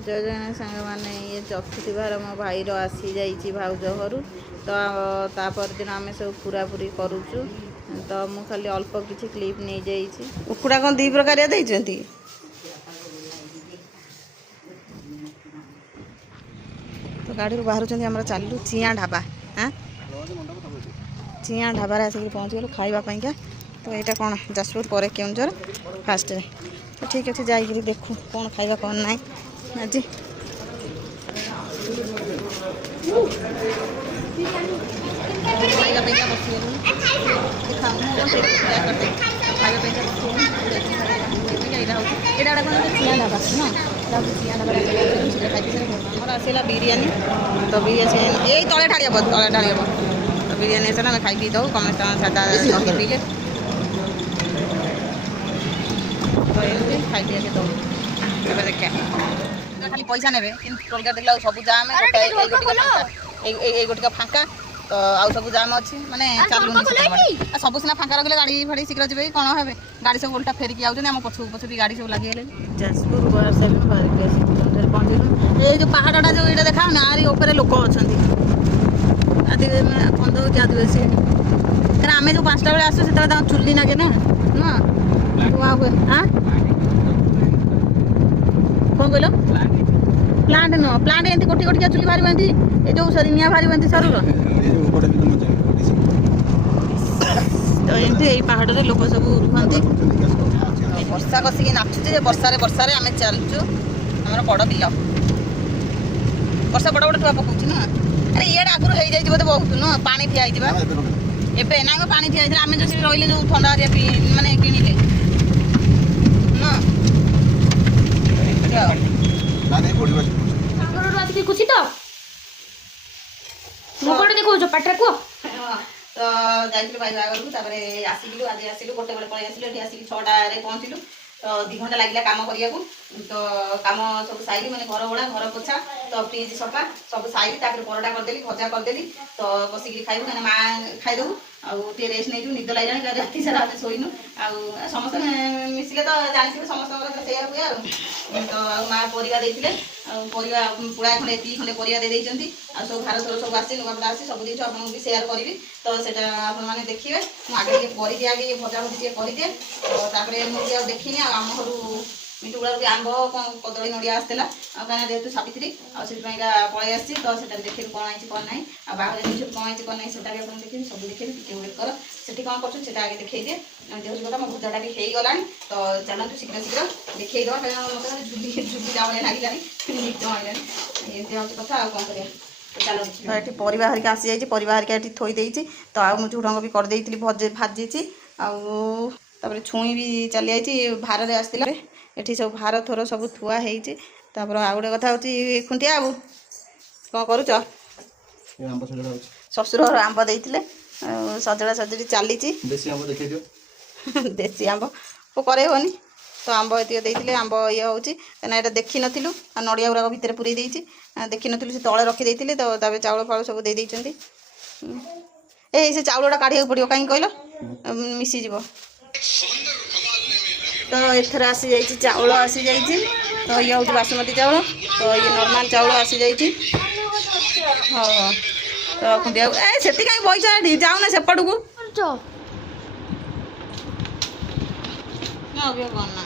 जय जगन्नाथ सांग मैंने ये चतुर्थी बार मो भाईर आसी जाइए भाउज घर तो तापर दिन आम सब पूरा पूरी करुचु तो मु खाली अल्प किसी क्लिप नहीं जाइए उकुड़ा कौन दी प्रकार देती तो गाड़ी बाहर आम चलू चिया ढाबा हाँ चिया ढाबार आसिक पहुँच गलु खावाई तो यहाँ कौन जाजपुर पर केउंझर फास्ट तो ठीक अच्छे जाइए देखू कौन खाଇବା कौन ना आज खाଇବା बसीगलु चिया ढाबा ना चिया ढाबा आसला बिरियानी तो बिरियानी यही तले ढाड़ी हम तले ढाड़ी हम तो बिरियानी आसला खाई पी दो कम सादा पीले खाई पी दो देखा खाली पैसा ने टोल गेट देखला सब जाम गोटिका फाँका तो आउ सब जाम अच्छी माने चलू सब सीना फाँका रखले गाड़ी फाड़ी शीघ्र जी कौन हे गाड़ी सब उल्टा फेरिकी आम पछू पछ भी गाड़ी सब लगे जाजपुर बाहर साइड पहुँचलु ये जो पहाड़टा जो ये देखा ना आरी ऊपर लोक अच्छा बंद हो आदिवासी आम जो 5टा बेले आसू से चुली नागे ना ना धुआ हुए हाँ कौन कहल प्लांट नुह प्लांट एमती गोटी गोटिया चुली बाहर ये जो सरी निआ बाहर सरुर तो एमती यही पहाड़ में लोक सब रुहती वर्षा कसिकी नाचुचे वर्षार आम चलुचु आम बड़ बिल वर्षा बड़ बड़ ठुआ पकाउछ ना अरे ये आगुरी हो जाए बोधे बहुत नुह पानी ठिया एबे ना पानी ठिया आम जो रही जो ठंडा माने किणिले खुशी तो मुकोटे देखो पाटे को तो जाइलु भाई बागर आसिलु आज आसिलु गोटे बेले पळै आसिलु एठी आसिक 6टा रे पहुँचलु तो 2 घंटा लगिला काम करिया तो काम सब साइली माने घर ओळा घर पोछा तो फ्रिज सफा सब साइली तापर परोटा करदेली भजा करदेली तो बसिक खाइबु कने माँ खाइदु आउे रेस्ट नहीं निद लगे राति सारा आज शोनु समस्त मिसिले तो जानी समस्त से हुए तो माँ परिवा देते परिवा पुड़ा खंडे दी खंडे परिवा दे सब भारत सब आसी नुआपड़ा आसी सब जिन आपको भी सेयार करी तो सेटा आपने देखिए मुझे करदिए आगे भजा भजी करदिए तो मुझे देखनी आम घर मिठू गुड़ा भी आंब कदली नड़िया आसला कहीं जेहतु सावित्री आगे पलि आसी तो देखिए कौन आई कौन ना बाहर जिन कौन आई कौन ना से भी आप देखिए सब देखिए टे वेट कर से कौन कर आगे देखिए दिए देखिए कथा मो भुजाटा भी हो गला तो चलते शीघ्र शीघ्र देखिए देवा कहीं मतलब झुली झुली जाने लगे निद आईलानी एमती हूँ कथा कौन कर चलो ये परिवा हरिका आसी जाइए परिवा हरिका ये थोई देती तो आउ झुड़ंग भी करदे भाजी आउे छुई भी चली आई भार आसला ये सब भार थोर सब थुआ होपर आउ गोटे कथा हूँ खुंटिया बाबू कौन करुच शशुर घर आंब देते सजड़ा सजड़ी चली देसी आंब को करेबनी तो आंब ये देते आंब ये हूँ कहीं यहाँ देखी नु नड़िया गुराक भितर पूरे देखी नु से तले रखी तो तब चाउल फाउल सब दे से चाउलटा काढ़ा पड़ो कहीं कहल मिसीज तो एथर आसी जाइए चाउल आसी जाइए तो ये हूँ बासमती चाउल तो ये नॉर्मल चाउल आसी जाइए हाँ तो खुंटिया से कहीं पैसा जाऊना सेपट को करना